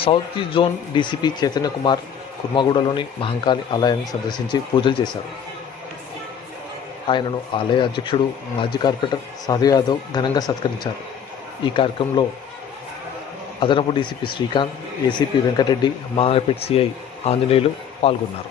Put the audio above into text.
South east zone DCP Chaitanya Kumar కుర్మగూడలోని Mahankali ఆలయాన్ని సందర్శించి పూజలు చేశారు. ఆయనను ఆలయ అధ్యక్షుడు మాజీ కార్పొరేటర్ సాధు యాదవ్ ఘనంగా సత్కరించారు. ఈ కార్యక్రమంలో అదనపు DCP Srikanth ACP Venkatareddy Manapet CI Anjaneyulu పాల్గొన్నారు.